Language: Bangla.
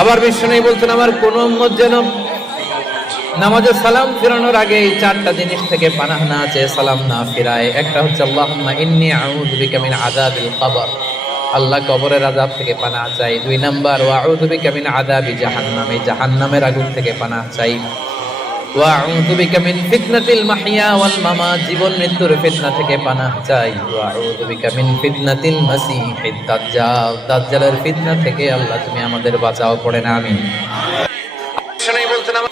আবার বিশ্বনবী বলতেন, আমার কোন উম্মত যেন নামাজে সালাম ফিরানোর আগে এই চারটা জিনিস থেকে পানাহ না চেয়ে সালাম না ফিরায়। একটা হচ্ছে আল্লাহুম্মা ইন্নী আউযু বিকা মিন আযাবিল কবর, আল্লাহ কবরের আযাব থেকে পানাহ চাই। দুই নাম্বার ওয়া আউযু বিকা মিন আযাবি জাহান্নাম, এই জাহান্নামের আগুন থেকে পানাহ চাই। ওয়া আউযু বিকা মিন ফিতনাতিল মাহইয়া ওয়াল মামাত, জীবন মৃত্যুর ফিতনা থেকে পানাহ চাই। ওয়া আউযু বিকা মিন ফিতনাতিল মাসীহিদ দাজ্জাল, দাজ্জালের ফিতনা থেকে আল্লাহ তুমি আমাদের বাঁচাও, পড়েন আমিন। শুনেই বলতেন আমার